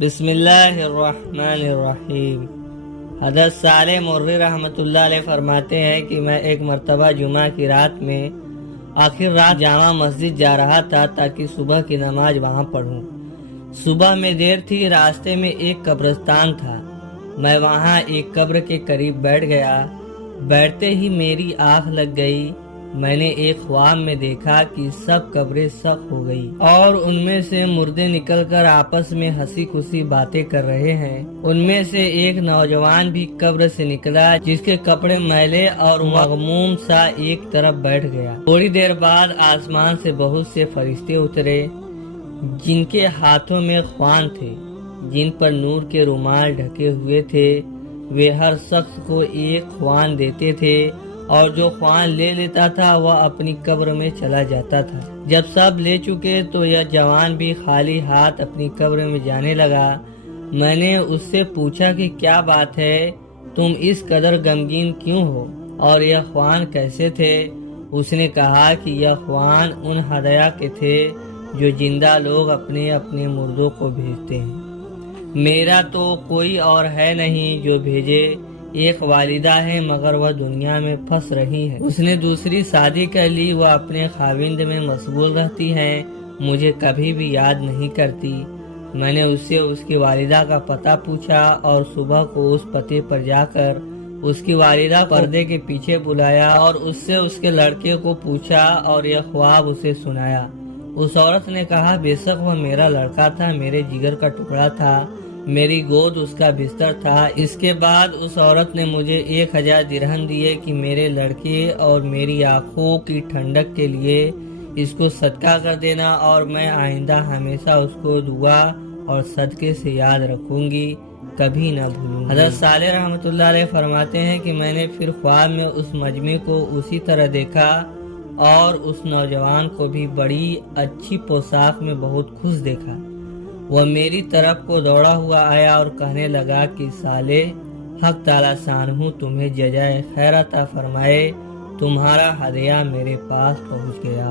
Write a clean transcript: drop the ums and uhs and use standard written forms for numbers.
بسم اللہ الرحمن الرحیم۔ حضرت صالح مرری رحمۃ اللہ علیہ فرماتے ہیں کہ میں ایک مرتبہ جمعہ کی رات میں آخر رات جامع مسجد جا رہا تھا تاکہ صبح کی نماز وہاں پڑھوں۔ صبح میں دیر تھی، راستے میں ایک قبرستان تھا۔ میں وہاں ایک قبر کے قریب بیٹھ گیا۔ بیٹھتے ہی میری آنکھ لگ گئی۔ میں نے ایک خواب میں دیکھا کہ سب قبریں سخت ہو گئی اور ان میں سے مردے نکل کر آپس میں ہنسی خوشی باتیں کر رہے ہیں۔ ان میں سے ایک نوجوان بھی قبر سے نکلا جس کے کپڑے میلے اور مغموم سا ایک طرف بیٹھ گیا۔ تھوڑی دیر بعد آسمان سے بہت سے فرشتے اترے جن کے ہاتھوں میں خوان تھے، جن پر نور کے رومال ڈھکے ہوئے تھے۔ وہ ہر شخص کو ایک خوان دیتے تھے اور جو خوان لے لیتا تھا وہ اپنی قبر میں چلا جاتا تھا۔ جب سب لے چکے تو یہ جوان بھی خالی ہاتھ اپنی قبر میں جانے لگا۔ میں نے اس سے پوچھا کہ کیا بات ہے، تم اس قدر غمگین کیوں ہو اور یہ خوان کیسے تھے؟ اس نے کہا کہ یہ خوان ان ہدایہ کے تھے جو زندہ لوگ اپنے اپنے مردوں کو بھیجتے ہیں۔ میرا تو کوئی اور ہے نہیں جو بھیجے۔ ایک والدہ ہے مگر وہ دنیا میں پھنس رہی ہے۔ اس نے دوسری شادی کر لی، وہ اپنے خاوند میں مشغول رہتی ہے، مجھے کبھی بھی یاد نہیں کرتی۔ میں نے اس سے اس کی والدہ کا پتہ پوچھا اور صبح کو اس پتے پر جا کر اس کی والدہ پردے کے پیچھے بلایا اور اس سے اس کے لڑکے کو پوچھا اور یہ خواب اسے سنایا۔ اس عورت نے کہا، بے شک وہ میرا لڑکا تھا، میرے جگر کا ٹکڑا تھا، میری گود اس کا بستر تھا۔ اس کے بعد اس عورت نے مجھے 1000 درہم دیے کہ میرے لڑکے اور میری آنکھوں کی ٹھنڈک کے لیے اس کو صدقہ کر دینا اور میں آئندہ ہمیشہ اس کو دعا اور صدقے سے یاد رکھوں گی، کبھی نہ بھولوں گی۔ حضرت صالح رحمۃ اللہ علیہ فرماتے ہیں کہ میں نے پھر خواب میں اس مجمع کو اسی طرح دیکھا اور اس نوجوان کو بھی بڑی اچھی پوشاک میں بہت خوش دیکھا۔ وہ میری طرف کو دوڑا ہوا آیا اور کہنے لگا کہ صالح، حق تعالیٰ شانہ تمہیں جزائے خیر عطا فرمائے، تمہارا ہدیہ میرے پاس پہنچ گیا۔